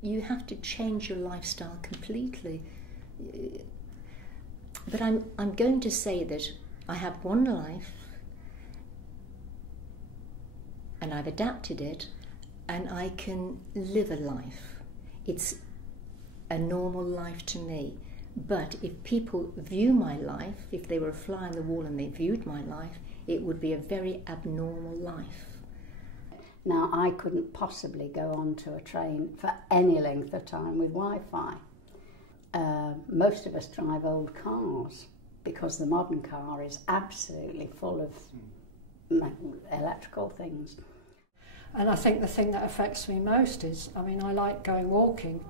You have to change your lifestyle completely. But I'm going to say that I have one life and I've adapted it and I can live a life. It's a normal life to me. But if people view my life, if they were a fly on the wall and they viewed my life, it would be a very abnormal life. Now, I couldn't possibly go onto a train for any length of time with Wi-Fi. Most of us drive old cars because the modern car is absolutely full of electrical things. And I think the thing that affects me most is, I mean, I like going walking,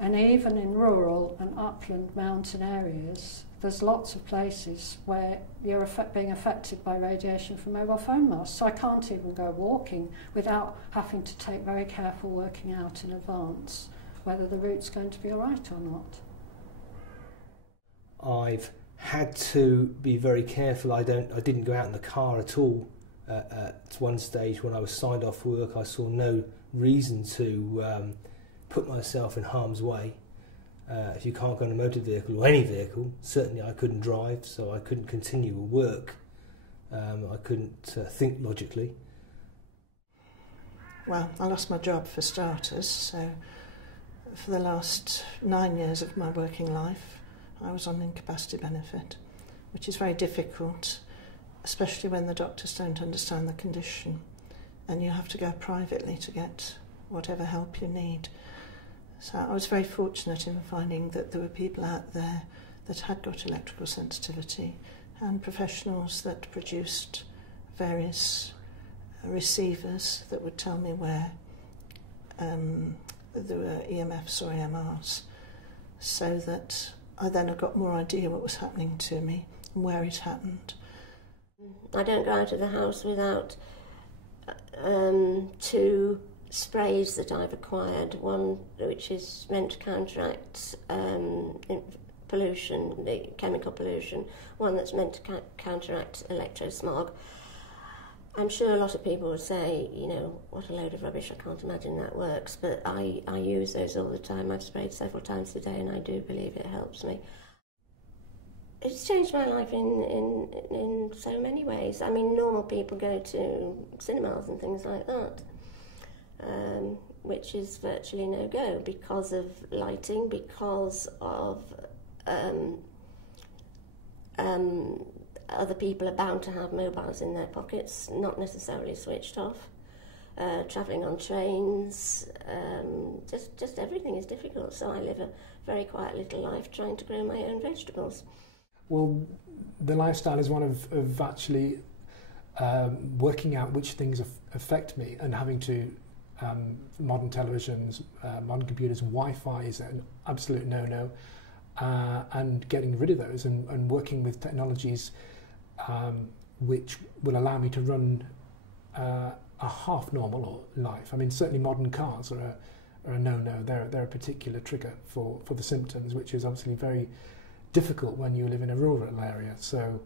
and even in rural and upland mountain areas, there's lots of places where you're being affected by radiation from mobile phone masts. So I can't even go walking without having to take very careful working out in advance whether the route's going to be all right or not. I've had to be very careful. I didn't go out in the car at all. At one stage when I was signed off work, I saw no reason to put myself in harm's way. If you can't go on a motor vehicle or any vehicle, certainly I couldn't drive, so I couldn't continue with work. I couldn't think logically. Well, I lost my job for starters, so for the last 9 years of my working life I was on incapacity benefit, which is very difficult, especially when the doctors don't understand the condition and you have to go privately to get whatever help you need. So I was very fortunate in finding that there were people out there that had got electrical sensitivity and professionals that produced various receivers that would tell me where there were EMFs or EMRs, so that I then got more idea what was happening to me and where it happened. I don't go out of the house without two sprays that I've acquired, one which is meant to counteract pollution, the chemical pollution, one that's meant to counteract electrosmog. I'm sure a lot of people would say, you know, what a load of rubbish, I can't imagine that works, but I use those all the time. I've sprayed several times a day and I do believe it helps me. It's changed my life in so many ways. I mean, normal people go to cinemas and things like that, which is virtually no-go because of lighting, because of other people are bound to have mobiles in their pockets, not necessarily switched off. Travelling on trains, just everything is difficult. So I live a very quiet little life trying to grow my own vegetables. Well, the lifestyle is one of actually working out which things affect me, and having to modern televisions, modern computers, and Wi-Fi is an absolute no-no, and getting rid of those and working with technologies which will allow me to run a half normal life. I mean, certainly modern cars are a no-no. They're a particular trigger for the symptoms, which is obviously very difficult when you live in a rural area. So